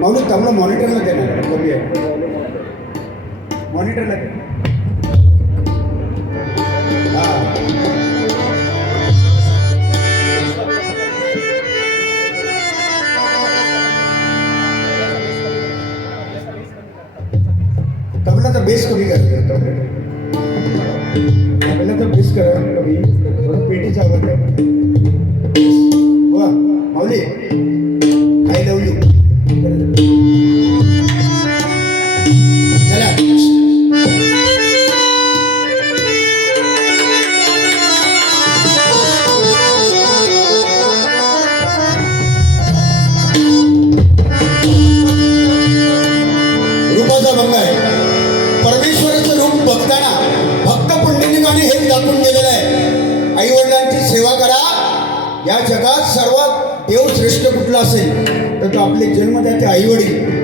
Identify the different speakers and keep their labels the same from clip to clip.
Speaker 1: मौलू तो लोग मॉनिटर लगे ना मतलब है। मॉनिटर लगे। हाँ। तबला तो बेस कभी कर तो। तबला तो बेस कर कभी। पेटी चावल है। वाह मौली? सर्वात देव श्रेष्ठ कुठला असेल तर तो आपले जन्मदाते आईवडील.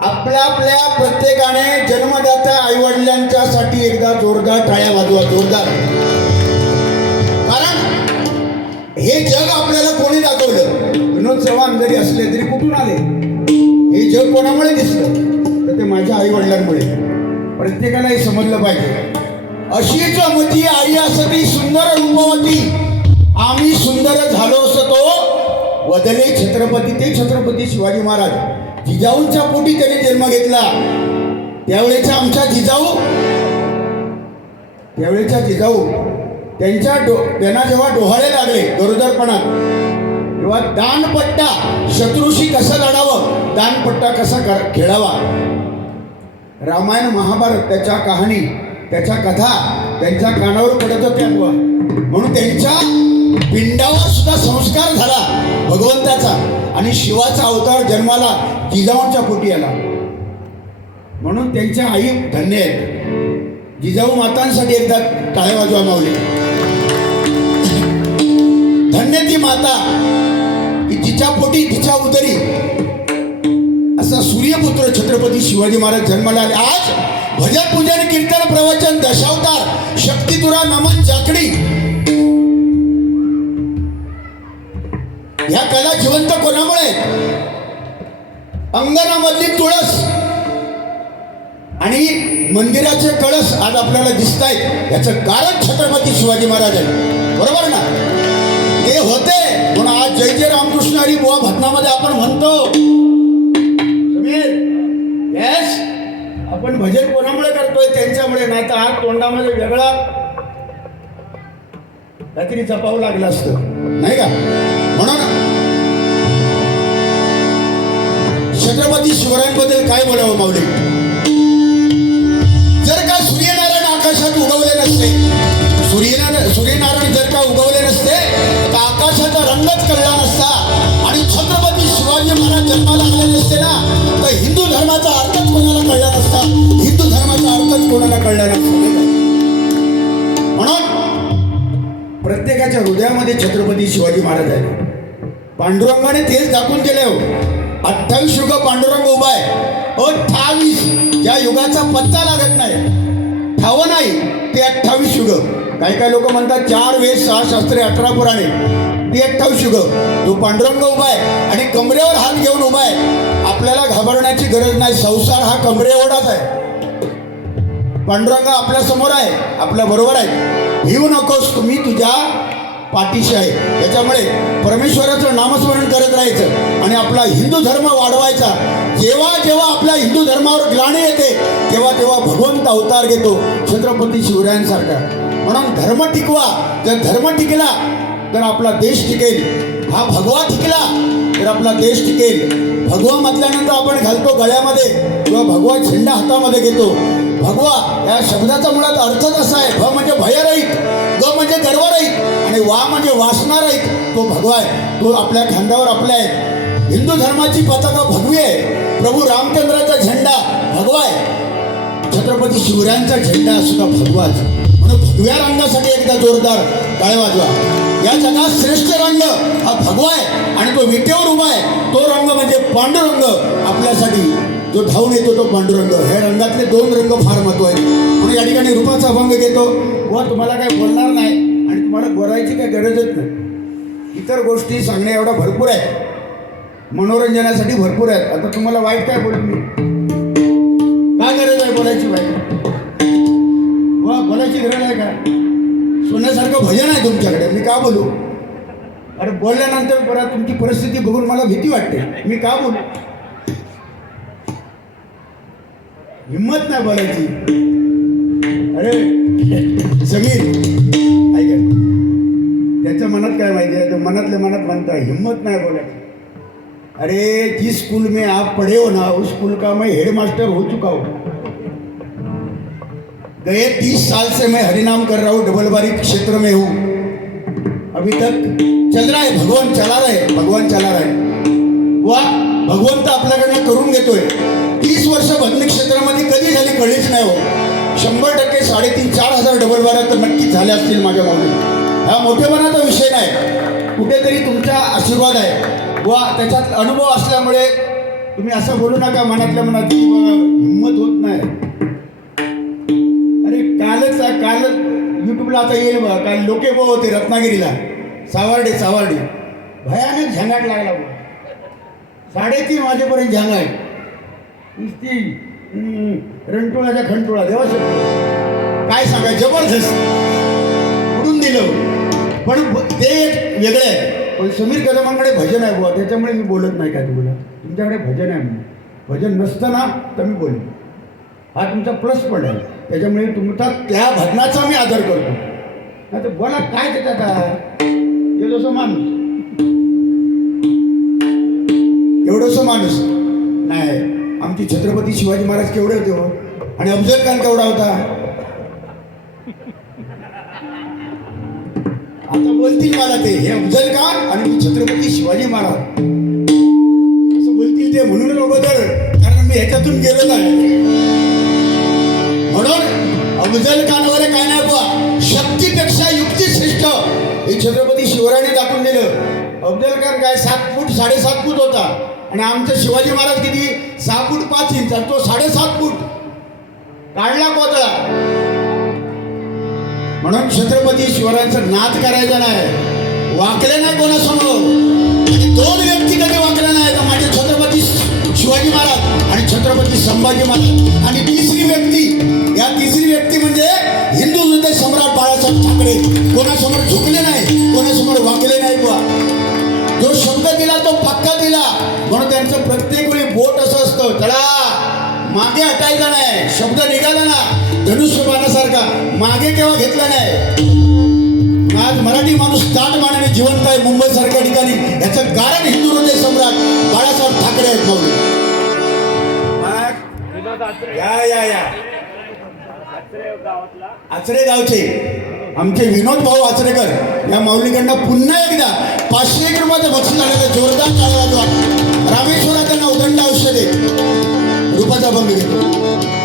Speaker 1: आपल्या आपल्या प्रत्येकाने जन्मदात्या आईवडिलांच्यासाठी एकदा जोरदार टाळ्या वाजवा जोरदार. कारण हे जग आपल्याला कोणी दाखवलं? विनोद चव्हाण जरी असले तरी कुठून आले? हे जग कोणामुळे दिसलं? तर ते माझ्या आईवडिलांमुळे. प्रत्येकाला हे समजलं पाहिजे. अशीच मती आई असती सुंदर रूपवती आम्ही सुंदर झालो असतो वदले छत्रपती ते छत्रपती शिवाजी महाराज. जिजाऊंच्या पोटी त्याने जन्म घेतला. त्यावेळेचा आमचा जिजाऊ त्यावेळेच्या जिजाऊ त्यांच्या डो त्यांना जेव्हा डोहाळे लागले गरोदरपणात तेव्हा दानपट्टा शत्रूशी कसं लढावं दानपट्टा कसा कर खेळावा. रामायण महाभारत त्याच्या कहाणी त्याच्या कथा त्यांच्या कानावर पडत होत्या म्हणून त्यांच्या पिंडावर सुद्धा संस्कार झाला भगवंताचा. आणि शिवाचा अवतार जन्माला जिजाऊंच्या पोटी आला. म्हणून त्यांच्या आई धन्य आहेत. जिजाऊ मातांसाठी एकदा टाळे वाजवा मावली धन्य ती माता की जिच्या पोटी तिच्या उदरी. असा सूर्यपुत्र छत्रपती शिवाजी महाराज जन्माला आले. आज भजन पूजन कीर्तन प्रवचन दशावतार शक्ती तुरा नमन जाकडी ह्या कला जिवंत कोणामुळे आहेत? अंगणामधली तुळस. आणि मंदिराचे कळस आज आपल्याला दिसत आहेत याचं कारण छत्रपती शिवाजी महाराज आहे बरोबर ना? ते होते. म्हणून आज जय जय रामकृष्ण हरी बुवा भजनामध्ये आपण म्हणतो. समीर येस आपण भजन कोणामुळे करतोय? त्यांच्यामुळे. नाही तर आज तोंडामध्ये वेगळा काहीतरी जपावं लागलं असतं. नाही का? म्हणून छत्रपती शिवरायांबद्दल काय बोलावं माऊली? जर का सूर्यनारायण आकाशात उगवले नसते सूर्यनारायण सूर्यनारायण जर का उगवले नसते तर आकाशाचा रंगच कळला नसता. आणि छत्रपती शिवाजी महाराज जन्माला आले नसते ना तर हिंदू धर्माचा अर्थच कोणाला कळला नसता? हिंदू धर्माचा अर्थच कोणाला कळला नसता? हृदयामध्ये छत्रपती शिवाजी महाराज आहे पांडुरंगाने तेच दाखवून केले हो. अठ्ठावीस युग पांडुरंग उभा आहे. अठ्ठावीस. या युगाचा पत्ता लागत नाही. ठाव नाही. ते अठ्ठावीस युग. काही काही लोक म्हणतात चार वेद सहा शास्त्रे अठरा पुराणे. ती अठ्ठावीस युग. तो पांडुरंग उभा आहे आणि कमरेवर हात घेऊन उभा आहे आपल्याला घाबरण्याची गरज नाही. संसार हा कमरे आहे. पांडुरंग आपल्यासमोर आहे. आपल्या बरोबर आहे. भिवू नकोस. तुम्ही तुझ्या पाठीशी आहे. त्याच्यामुळे परमेश्वराचं नामस्मरण करत राहायचं आणि आपला हिंदू धर्म वाढवायचा. जेव्हा जेव्हा आपल्या हिंदू धर्मावर ग्लाणी येते तेव्हा तेव्हा भगवंत अवतार घेतो छत्रपती शिवरायांसारखा. म्हणून धर्म टिकवा. जर धर्म टिकला तर आपला देश टिकेल. हा भगवा टिकला तर आपला देश टिकेल. भगवा म्हटल्यानंतर आपण घालतो गळ्यामध्ये किंवा भगवा झेंडा हातामध्ये घेतो. भगवा या शब्दाचा मुळात अर्थच असा आहे? भ म्हणजे भयरहित ग म्हणजे गर्वरहित आणि वा म्हणजे वासनारहित. तो भगवा आहे. तो आपल्या खांद्यावर आपल्या आहे. हिंदू धर्माची पताका भगवी आहे. प्रभू रामचंद्राचा झेंडा भगवा आहे. छत्रपती शिवरायांचा झेंडा सुद्धा भगवाच म्हणून भगव्या रंगासाठी एकदा जोरदार टाळे वाजवा. या जगात श्रेष्ठ रंग हा भगवा आहे आणि तो विटेवर उभा आहे. तो रंग म्हणजे पांडुरंग आपल्यासाठी जो धावून येतो तो पांडुरंग. हे रंगातले दोन रंग फार महत्त्वाचे म्हणून या ठिकाणी रूपाचा अभंग घेतो. व तुम्हाला काय बोलणार नाही आणि तुम्हाला बोलायची काही गरजच नाही. इतर गोष्टी सांगण्या एवढ्या भरपूर आहे मनोरंजनासाठी भरपूर आहेत. आता तुम्हाला वाईट काय बोलू मी? काय गरज आहे बोलायची वाईट? वा बोलायची गरज आहे का? सोन्यासारखं भजन आहे तुमच्याकडे. मी का बोलू? अरे बोलल्यानंतर परत तुमची परिस्थिती बघून मला भीती वाटते. मी का बोलू? हिंमत नाही बोलायची अरे समीर ऐका. त्याच्या मनात काय माहिती आहे? मनातले मनातल्या मनात म्हणता हिम्मत नाही बोलायची. अरे जिस स्कूल में आप पढ़े हो ना उस स्कूल का मैं हेडमास्टर हो चुका हूँ. गए तीस साल से मैं हरिनाम कर रहा हूँ डबलबारी क्षेत्र में हूँ. अभी तक चल रहा है भगवान चला रहा है भगवान चला रहा है. वा भगवंत आपल्याकडनं करून घेतोय. तीस वर्ष बदली क्षेत्रामध्ये कधी झाली कळलीच नाही हो. शंभर टक्के साडेतीन चार हजार डबल बारा तर नक्कीच झाले असतील माझ्या मागणी हा मोठेपणाचा विषय नाही. कुठेतरी तुमचा आशीर्वाद आहे. व त्याच्यात अनुभव असल्यामुळे तुम्ही असं बोलू नका मनातल्या मनात हिंमत होत नाही. अरे कालच काल युट्यूबला आता येईल बघा. काल लोके लोकेबो होते रत्नागिरीला. सावर्डे सावर्डे. भयानक झंगाट लागला साडेतीन वाजेपर्यंत झंगाट. आहे नुसती रणटोळाच्या खंटोळा देवा काय सांगा जबरदस्त उडून दिलं. पण ते एक वेगळे आहे. पण समीर कदमांकडे भजन आहे बुवा. त्याच्यामुळे मी बोलत नाही काय तुम्हाला. तुमच्याकडे भजन आहे म्हणून. भजन नसताना तर मी बोलेन. हा तुमचा प्लस पॉईंट आहे. त्याच्यामुळे तुमचा त्या भजनाचा मी आदर करतो. नाही तर बोला काय त्याच्यात आहे? एवढंसं माणूस. एवढंसं माणूस. नाही. आमची छत्रपती शिवाजी महाराज केवढे होते हो? आणि अफजल खान केवढा होता? आता बोलतील मला ते. हे अफजल खान आणि मी छत्रपती शिवाजी महाराज. असं बोलतील ते म्हणून अगोदर कारण मी ह्याच्यातून गेलो नाही म्हणून अफजल खान वगैरे काय नाही बुवा. शक्तीपेक्षा युक्ती श्रेष्ठ. हे छत्रपती शिवरायांनी दाखवून दिलं. अफजल खान काय सात फूट साडेसात फूट होता. आणि आमचे शिवाजी महाराज किती? सहा फूट पाच इंच आणि तो साडेसात फूट काढला कोतळा. म्हणून छत्रपती शिवरायांचं नाद करायचा नाही. वाकले नाही कोणासमोर. दोन व्यक्ती कधी वाकल्या नाही माझे म्हणजे छत्रपती शिवाजी महाराज आणि छत्रपती संभाजी महाराज. मागे केव्हा घेतला नाही? आज मराठी माणूस ताट मानाने जिवंत आहे. मुंबई सारख्या ठिकाणी याचं कारण हिंदू हृदय सम्राट बाळासाहेब ठाकरे आहेत या या या. आचरे गावचे. आमचे विनोद भाऊ आचरेकर या माऊलीकडनं पुन्हा एकदा पाचशे एक रुपयाचं बक्षीस आलेलं जोरदार टाळा वाजवा रामेश्वरा त्यांना उदंड औषध. दे रूपाचा भंग घेतो.